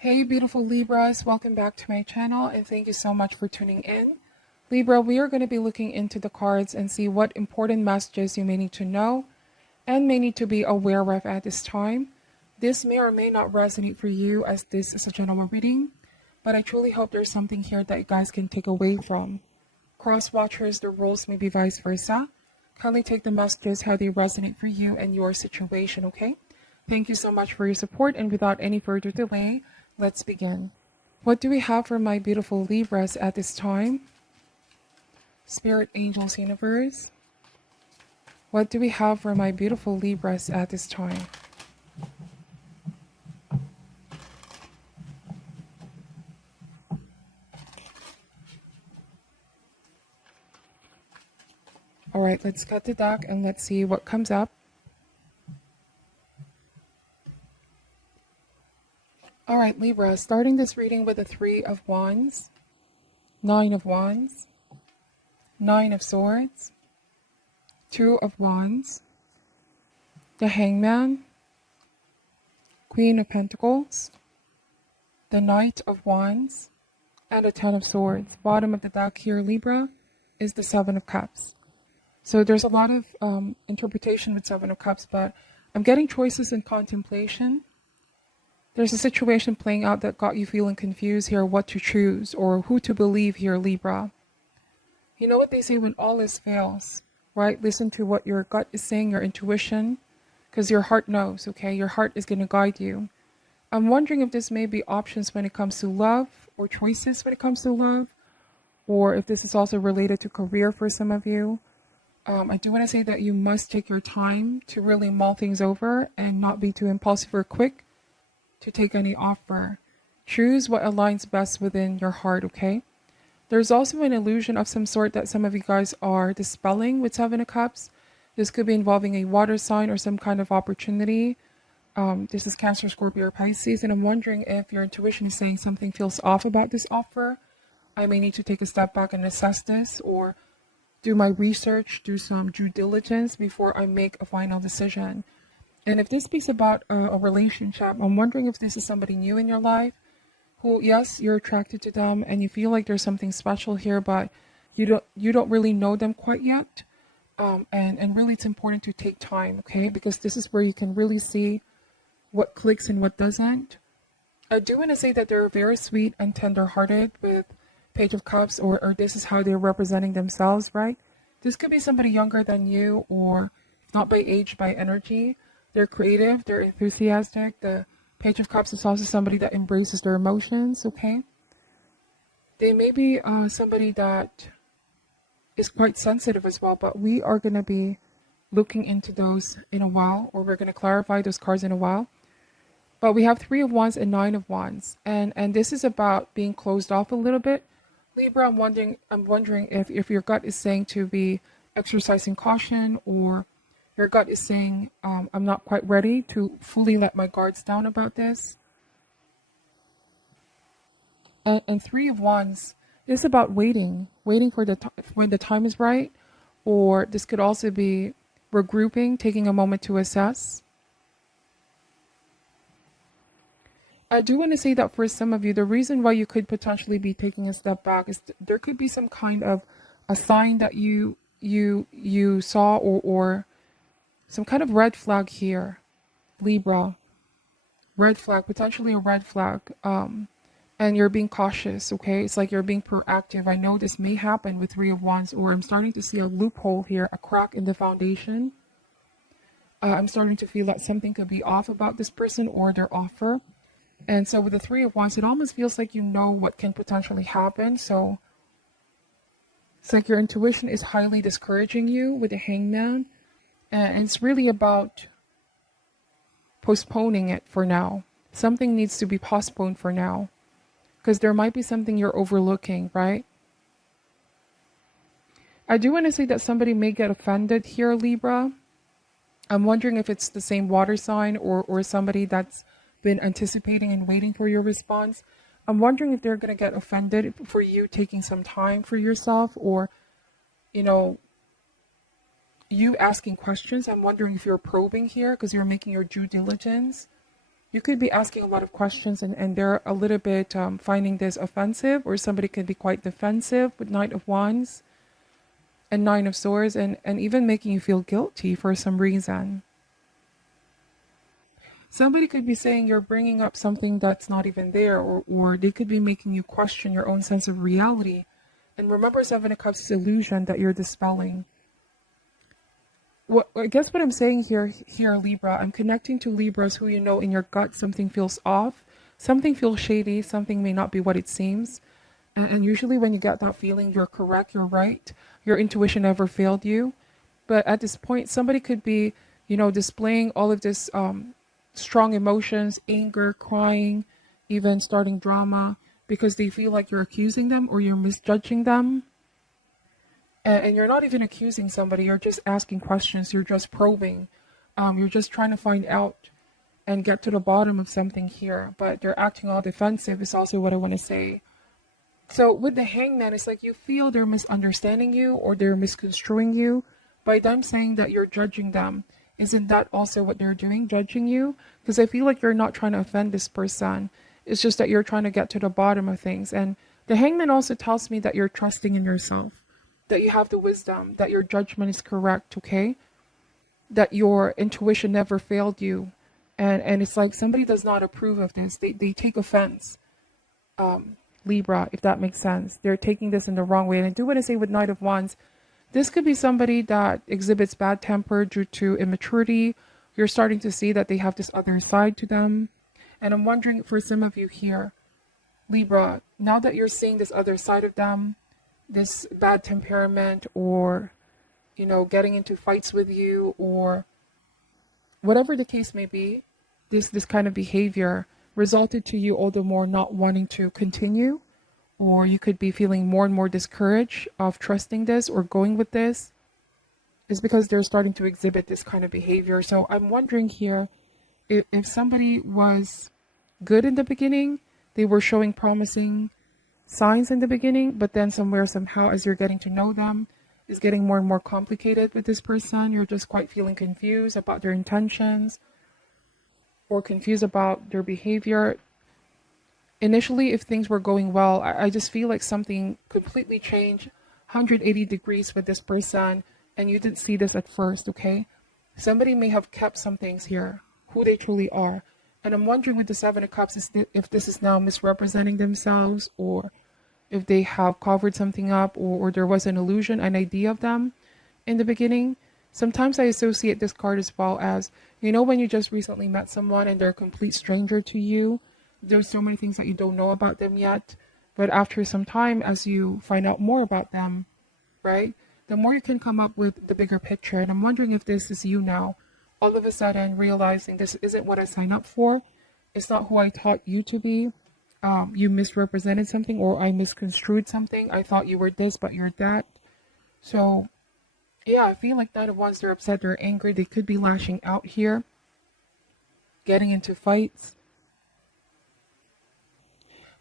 Hey beautiful Libras, welcome back to my channel and thank you so much for tuning in. Libra, we are going to be looking into the cards and see what important messages you may need to know and may need to be aware of at this time. This may or may not resonate for you as this is a general reading, but I truly hope there's something here that you guys can take away from. Cross watchers, the rules may be vice versa. Kindly take the messages how they resonate for you and your situation, okay? Thank you so much for your support, and without any further delay, let's begin. What do we have for my beautiful Libras at this time? Spirit, Angels, Universe. What do we have for my beautiful Libras at this time? All right, let's cut the deck and let's see what comes up. All right, Libra, starting this reading with the Three of Wands, Nine of Wands, Nine of Swords, Two of Wands, the Hangman, Queen of Pentacles, the Knight of Wands, and the Ten of Swords. Bottom of the deck here, Libra, is the Seven of Cups. So there's a lot of interpretation with Seven of Cups, but I'm getting choices and contemplation. There's a situation playing out that got you feeling confused here, what to choose or who to believe here, Libra. You know what they say when all else fails, right? Listen to what your gut is saying, your intuition, because your heart knows, okay? Your heart is going to guide you. I'm wondering if this may be options when it comes to love or choices when it comes to love, or if this is also related to career for some of you. I do want to say that you must take your time to really mull things over and not be too impulsive or quick to take any offer. Choose what aligns best within your heart, okay? There's also an illusion of some sort that some of you guys are dispelling with Seven of Cups. This could be involving a water sign or some kind of opportunity. This is Cancer, Scorpio, or Pisces, and I'm wondering if your intuition is saying something feels off about this offer. I may need to take a step back and assess this, or do my research, do some due diligence before I make a final decision. And if this speaks about a relationship, I'm wondering if this is somebody new in your life who, yes, you're attracted to them and you feel like there's something special here, but you don't really know them quite yet. And really it's important to take time, okay? Because this is where you can really see what clicks and what doesn't. I do want to say that they're very sweet and tender-hearted with Page of Cups, or this is how they're representing themselves, right? This could be somebody younger than you, or if not by age, by energy. They're creative, they're enthusiastic. The Page of Cups is also somebody that embraces their emotions, okay? They may be somebody that is quite sensitive as well, but we are going to be looking into those in a while, or we're going to clarify those cards in a while. But we have Three of Wands and Nine of Wands, and this is about being closed off a little bit. Libra, I'm wondering if your gut is saying to be exercising caution, or your gut is saying, I'm not quite ready to fully let my guards down about this. And Three of Wands is about waiting for when the time is right, or this could also be regrouping, taking a moment to assess. I do want to say that for some of you, the reason why you could potentially be taking a step back is there could be some kind of a sign that you saw, or some kind of red flag here, Libra. Red flag, potentially a red flag. And you're being cautious, okay? It's like you're being proactive. I know this may happen with Three of Wands, or I'm starting to see a loophole here, a crack in the foundation. I'm starting to feel that something could be off about this person or their offer. And so with the Three of Wands, it almost feels like you know what can potentially happen. So it's like your intuition is highly discouraging you with the Hangman. And it's really about postponing it for now. Something needs to be postponed for now, because there might be something you're overlooking, right? I do want to say that somebody may get offended here, Libra. I'm wondering if it's the same water sign, or somebody that's been anticipating and waiting for your response. I'm wondering if they're going to get offended for you taking some time for yourself, or, you know, you asking questions. I'm wondering if you're probing here because you're making your due diligence. You could be asking a lot of questions, and they're a little bit finding this offensive, or somebody could be quite defensive with Knight of Wands and Nine of Swords, and even making you feel guilty for some reason. Somebody could be saying you're bringing up something that's not even there, or they could be making you question your own sense of reality. And remember, Seven of Cups is illusion that you're dispelling. What I guess what I'm saying here, Libra, I'm connecting to Libras who, you know, in your gut something feels off, something feels shady, something may not be what it seems. And usually when you get that feeling, you're correct, you're right, your intuition never failed you. But at this point, somebody could be, you know, displaying all of this strong emotions, anger, crying, even starting drama, because they feel like you're accusing them or you're misjudging them. And you're not even accusing somebody, you're just asking questions, you're just probing. You're just trying to find out and get to the bottom of something here, but they're acting all defensive is also what I want to say. So with the Hangman, it's like you feel they're misunderstanding you or they're misconstruing you by them saying that you're judging them. Isn't that also what they're doing, judging you? Because I feel like you're not trying to offend this person. It's just that you're trying to get to the bottom of things. And the Hangman also tells me that you're trusting in yourself, that you have the wisdom, that your judgment is correct, okay? That your intuition never failed you. And it's like somebody does not approve of this. They take offense. Libra, if that makes sense. They're taking this in the wrong way. And I do want to say with Knight of Wands, this could be somebody that exhibits bad temper due to immaturity. You're starting to see that they have this other side to them. And I'm wondering for some of you here, Libra, now that you're seeing this other side of them, this bad temperament, or, you know, getting into fights with you, or whatever the case may be, this kind of behavior resulted to you all the more not wanting to continue, or you could be feeling more and more discouraged of trusting this or going with this, is because they're starting to exhibit this kind of behavior. So I'm wondering here, if somebody was good in the beginning, they were showing promising signs in the beginning, but then somehow, as you're getting to know them, is getting more and more complicated with this person. You're just quite feeling confused about their intentions or confused about their behavior. Initially, if things were going well, I just feel like something completely changed 180 degrees with this person, and you didn't see this at first, okay? Somebody may have kept some things here, who they truly are. And I'm wondering with the Seven of Cups, if this is now misrepresenting themselves, or if they have covered something up, or there was an illusion, an idea of them in the beginning. Sometimes I associate this card as well as, you know, when you just recently met someone and they're a complete stranger to you, there's so many things that you don't know about them yet. But after some time, as you find out more about them, right, the more you can come up with the bigger picture. And I'm wondering if this is you now, all of a sudden realizing this isn't what I signed up for. It's not who I taught you to be. You misrepresented something, or I misconstrued something. I thought you were this, but you're that. So yeah, I feel like Knight of Wands, they're upset, they're angry, they could be lashing out here, getting into fights.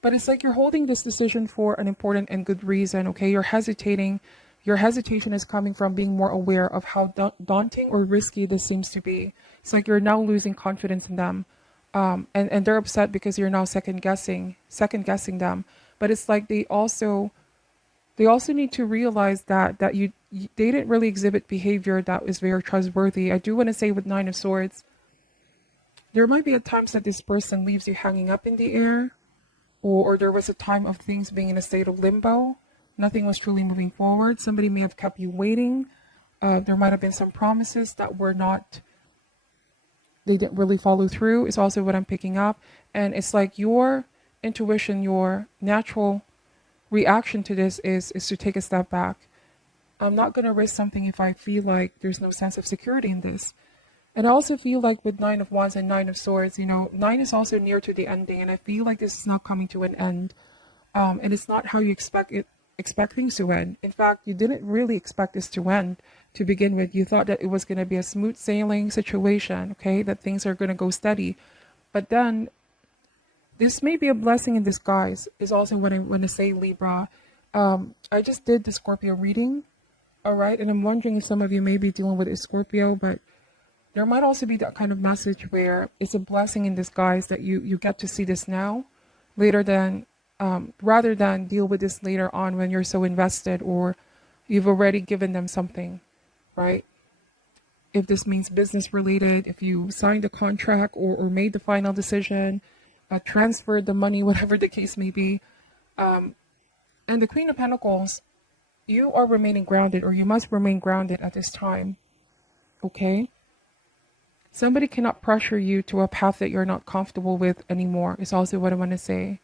But it's like you're holding this decision for an important and good reason, okay? You're hesitating. Your hesitation is coming from being more aware of how daunting or risky this seems to be. It's like you're now losing confidence in them. And they're upset because you're now second guessing them. But it's like they also need to realize that they didn't really exhibit behavior that is very trustworthy. I do want to say with Nine of Swords, there might be at times that this person leaves you hanging up in the air, or there was a time of things being in a state of limbo. Nothing was truly moving forward. Somebody may have kept you waiting. There might have been some promises that they didn't really follow through, is also what I'm picking up. And it's like your intuition, your natural reaction to this is to take a step back. I'm not going to risk something if I feel like there's no sense of security in this. And I also feel like with Nine of Wands and Nine of Swords, you know, 9 is also near to the ending, and I feel like this is not coming to an end. And it's not how you expect things to end. In fact, you didn't really expect this to end to begin with. You thought that it was going to be a smooth sailing situation, okay, that things are going to go steady. But then this may be a blessing in disguise, is also what I want to say, Libra. I just did the Scorpio reading, all right, and I'm wondering if some of you may be dealing with a Scorpio, but There might also be that kind of message where it's a blessing in disguise that you get to see this now, later than rather than deal with this later on when you're so invested or you've already given them something, right? If this means business related, if you signed a contract or made the final decision, transferred the money, whatever the case may be. And the Queen of Pentacles, you are remaining grounded, or you must remain grounded at this time. Okay? Somebody cannot pressure you to a path that you're not comfortable with anymore, is also what I want to say.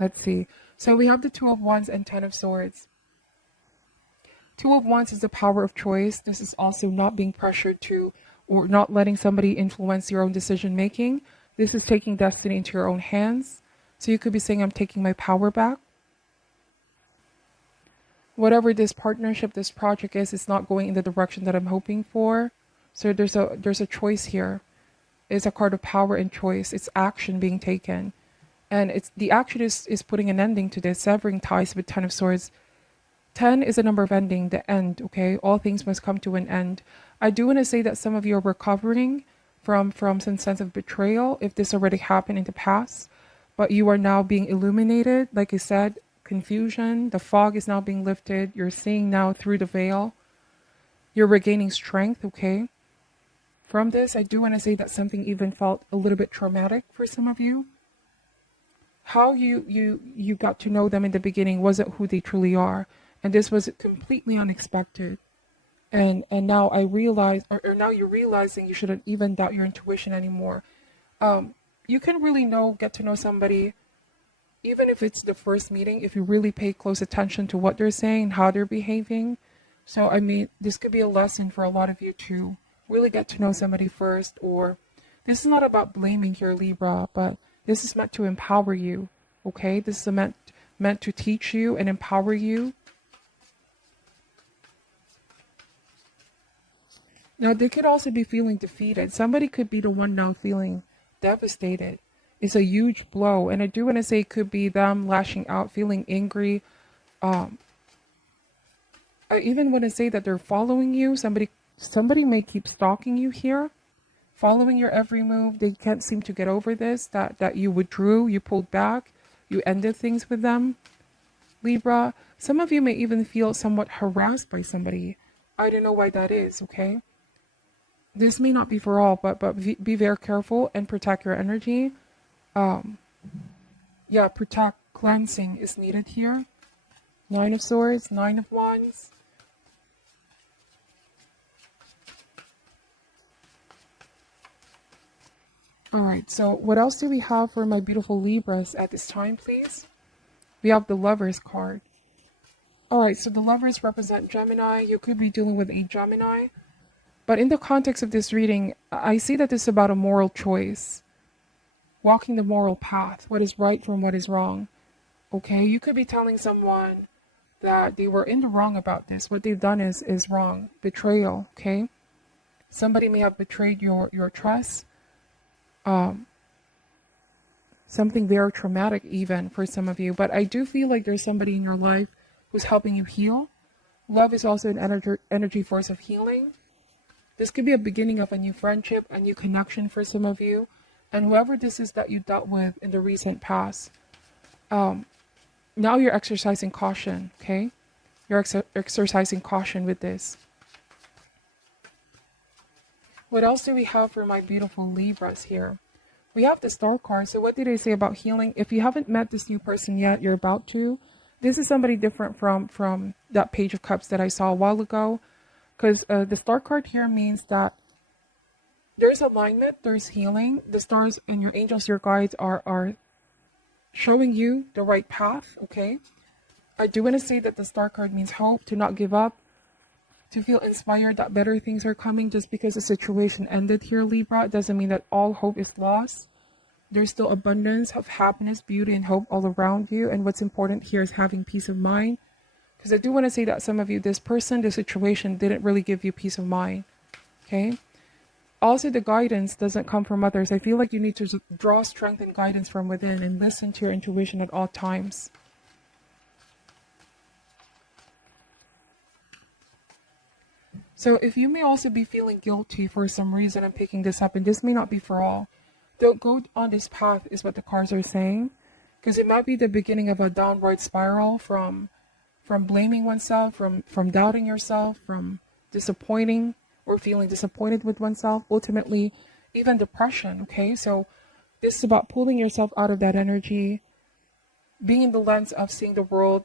Let's see. So we have the Two of Wands and Ten of Swords. Two of Wands is the power of choice. This is also not being pressured to, or not letting somebody influence your own decision making. This is taking destiny into your own hands. So you could be saying, I'm taking my power back. Whatever this partnership, this project is, it's not going in the direction that I'm hoping for. So there's a choice here. It's a card of power and choice. It's action being taken. And the action is putting an ending to this, severing ties with Ten of Swords. 10 is a number of ending, the end, okay? All things must come to an end. I do want to say that some of you are recovering from some sense of betrayal, if this already happened in the past. But you are now being illuminated. Like I said, confusion, the fog is now being lifted. You're seeing now through the veil. You're regaining strength, okay? From this, I do want to say that something even felt a little bit traumatic for some of you. How you got to know them in the beginning wasn't who they truly are. And this was completely unexpected. And now I realize, or now you're realizing you shouldn't even doubt your intuition anymore. You can really get to know somebody, even if it's the first meeting, if you really pay close attention to what they're saying, how they're behaving. So, I mean, this could be a lesson for a lot of you to really get to know somebody first. Or this is not about blaming here, Libra, but this is meant to empower you, okay? This is meant to teach you and empower you. Now, they could also be feeling defeated. Somebody could be the one now feeling devastated. It's a huge blow. And I do want to say it could be them lashing out, feeling angry. I even want to say that they're following you. Somebody may keep stalking you here, following your every move. They can't seem to get over this, that you withdrew, you pulled back, you ended things with them. Libra, some of you may even feel somewhat harassed by somebody. I don't know why that is, okay? This may not be for all, but be very careful and protect your energy. Yeah, protect, cleansing is needed here. Nine of Swords, Nine of Wands. All right, so what else do we have for my beautiful Libras at this time, please? We have the Lovers card. All right, so the Lovers represent Gemini. You could be dealing with a Gemini. But in the context of this reading, I see that this is about a moral choice. Walking the moral path. What is right from what is wrong. Okay, you could be telling someone that they were in the wrong about this. What they've done is wrong. Betrayal, okay? Somebody may have betrayed your trust. Something very traumatic even for some of you. But I do feel like there's somebody in your life who's helping you heal. Love is also an energy force of healing. This could be a beginning of a new friendship, a new connection for some of you. And whoever this is that you dealt with in the recent past, now you're exercising caution, okay? You're exercising caution with this. What else do we have for my beautiful Libras here? We have the Star card. So what did they say about healing? If you haven't met this new person yet, you're about to. This is somebody different from that Page of Cups that I saw a while ago. Because the Star card here means that there's alignment, there's healing. The stars and your angels, your guides are showing you the right path, okay? I do want to say that the Star card means hope, to not give up, to feel inspired that better things are coming. Just because the situation ended here, Libra, it doesn't mean that all hope is lost. There's still abundance of happiness, beauty, and hope all around you. And what's important here is having peace of mind. Because I do want to say that some of you, this person, this situation didn't really give you peace of mind, okay? Also, the guidance doesn't come from others. I feel like you need to draw strength and guidance from within and listen to your intuition at all times. So if you may also be feeling guilty for some reason, I'm picking this up, and this may not be for all. Don't go on this path is what the cards are saying, because it might be the beginning of a downward spiral from blaming oneself, from doubting yourself, from disappointing or feeling disappointed with oneself, ultimately even depression. Okay, so this is about pulling yourself out of that energy, being in the lens of seeing the world,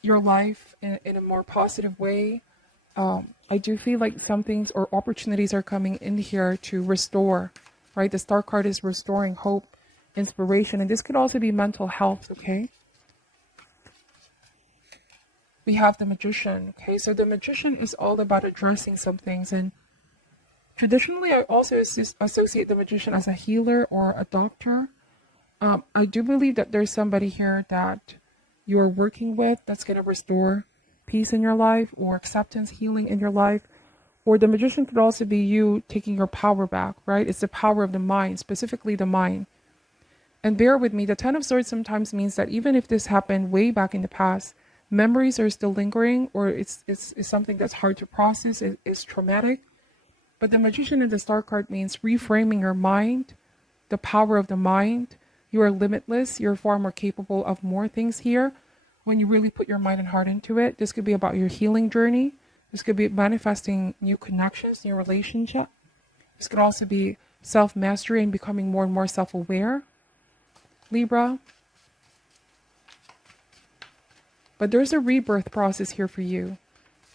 your life in a more positive way. I do feel like some things or opportunities are coming in here to restore, right? The Star card is restoring hope, inspiration, and this could also be mental health, okay? We have the Magician, okay? So the Magician is all about addressing some things, and traditionally I also associate the Magician as a healer or a doctor. I do believe that there's somebody here that you're working with that's going to restore peace in your life or acceptance, healing in your life. Or the Magician could also be you taking your power back, right? It's the power of the mind, specifically the mind. And bear with me, the Ten of Swords sometimes means that even if this happened way back in the past, memories are still lingering, or it's something that's hard to process, it's traumatic. But the Magician in the Star card means reframing your mind, the power of the mind. You are limitless. You're far more capable of more things here when you really put your mind and heart into it. This could be about your healing journey. This could be manifesting new connections, new relationship. This could also be self-mastery and becoming more and more self-aware, Libra. But there's a rebirth process here for you.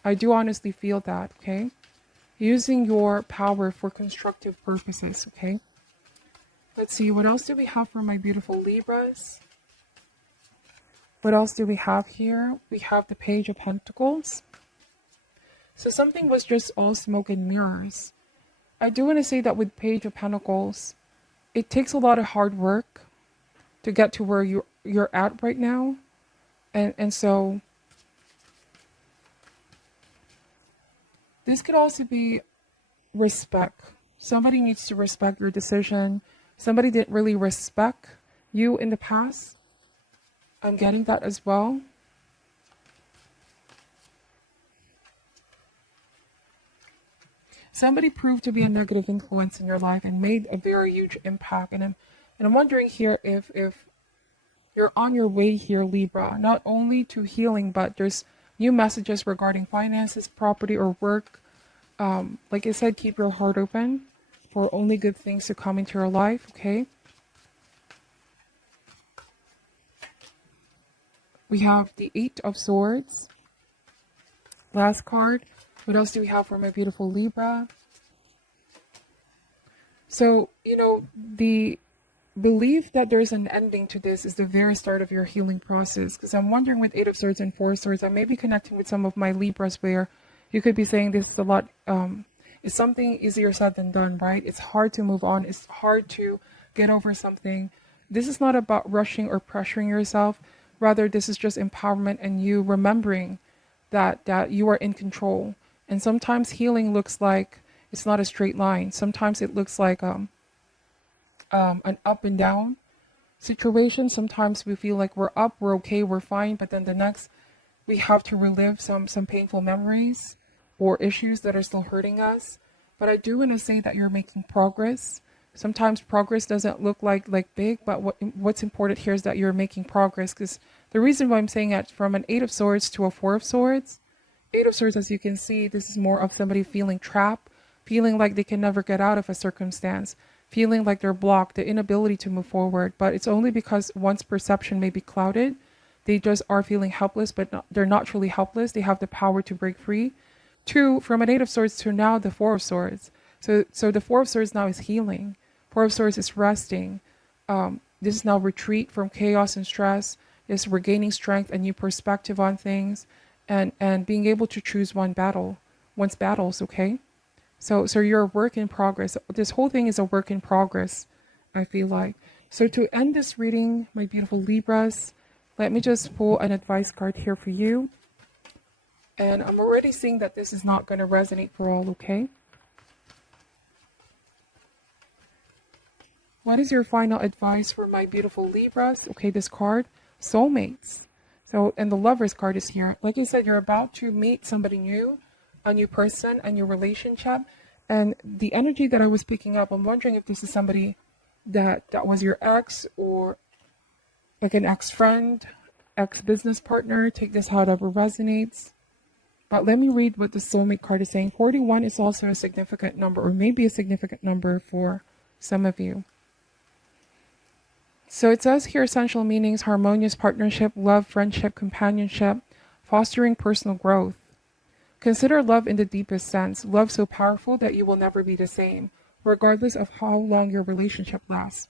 I do honestly feel that, okay? Using your power for constructive purposes, okay? Let's see, what else do we have for my beautiful Libras? What else do we have here? We have the Page of Pentacles. So something was just all smoke and mirrors. I do want to say that with Page of Pentacles, it takes a lot of hard work to get to where you're at right now. And so this could also be respect. Somebody needs to respect your decision. Somebody didn't really respect you in the past. I'm getting that as well. Somebody proved to be a negative influence in your life and made a very huge impact. And I'm wondering here if you're on your way here, Libra, not only to healing, but there's new messages regarding finances, property, or work. Like I said, keep your heart open for only good things to come into your life, okay? We have the Eight of Swords. Last card. What else do we have for my beautiful Libra? So, you know, the belief that there's an ending to this is the very start of your healing process. Because I'm wondering with Eight of Swords and Four of Swords, I may be connecting with some of my Libras where you could be saying this is a lot, it's something easier said than done, right? It's hard to move on. It's hard to get over something. This is not about rushing or pressuring yourself. Rather, this is just empowerment and you remembering that you are in control. And sometimes healing looks like it's not a straight line. Sometimes it looks like an up and down situation. Sometimes we feel like we're up, we're okay, we're fine, but then the next we have to relive some painful memories or issues that are still hurting us. But I do want to say that you're making progress. Sometimes progress doesn't look like big, but what's important here is that you're making progress. Because the reason why I'm saying that from an Eight of Swords to a Four of Swords, Eight of Swords, as you can see, this is more of somebody feeling trapped, feeling like they can never get out of a circumstance, feeling like they're blocked, the inability to move forward. But it's only because one's perception may be clouded. They just are feeling helpless, but they're not truly helpless. They have the power to break free. Two, from an Eight of Swords to now the Four of Swords. So the Four of Swords now is healing. Four of Swords is resting. This is now retreat from chaos and stress. It's regaining strength, a new perspective on things, and being able to choose one's battles, okay? So you're a work in progress. This whole thing is a work in progress, I feel like. So to end this reading, my beautiful Libras, let me just pull an advice card here for you. And I'm already seeing that this is not going to resonate for all, okay? What is your final advice for my beautiful Libras? Okay, this card, soulmates. So, and the Lovers card is here. Like I said, you're about to meet somebody new. a new person, a new relationship. And the energy that I was picking up, I'm wondering if this is somebody that was your ex, or like an ex-friend, ex-business partner. Take this however resonates. But let me read what the soulmate card is saying. 41 is also a significant number, or maybe a significant number for some of you. So it says here, essential meanings: harmonious partnership, love, friendship, companionship, fostering personal growth. Consider love in the deepest sense, love so powerful that you will never be the same, regardless of how long your relationship lasts.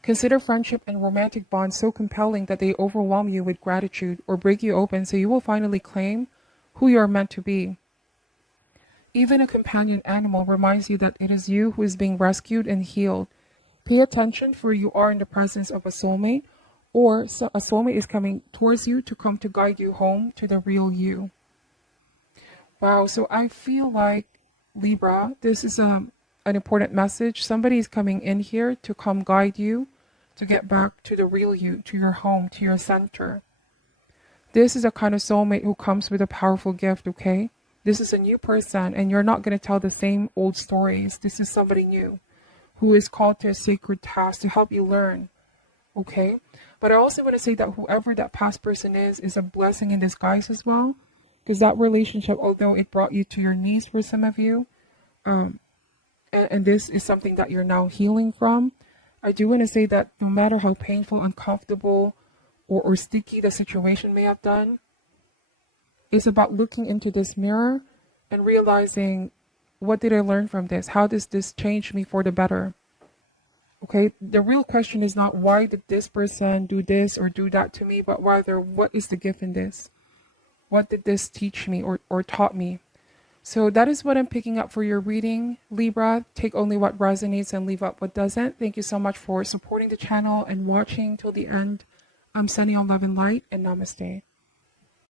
Consider friendship and romantic bonds so compelling that they overwhelm you with gratitude or break you open so you will finally claim who you are meant to be. Even a companion animal reminds you that it is you who is being rescued and healed. Pay attention, for you are in the presence of a soulmate, or a soulmate is coming towards you to come to guide you home to the real you. Wow, so I feel like, Libra, this is an important message. Somebody is coming in here to come guide you to get back to the real you, to your home, to your center. This is a kind of soulmate who comes with a powerful gift, okay? This is a new person, and you're not going to tell the same old stories. This is somebody new who is called to a sacred task to help you learn, okay? But I also want to say that whoever that past person is a blessing in disguise as well, because that relationship, although it brought you to your knees for some of you, and this is something that you're now healing from, I do want to say that no matter how painful, uncomfortable, or sticky the situation may have done, it's about looking into this mirror and realizing, what did I learn from this? How does this change me for the better? Okay, the real question is not why did this person do this or do that to me, but rather, what is the gift in this? What did this teach me or taught me? So that is what I'm picking up for your reading, Libra. Take only what resonates and leave out what doesn't. Thank you so much for supporting the channel and watching till the end. I'm sending all love and light, and namaste.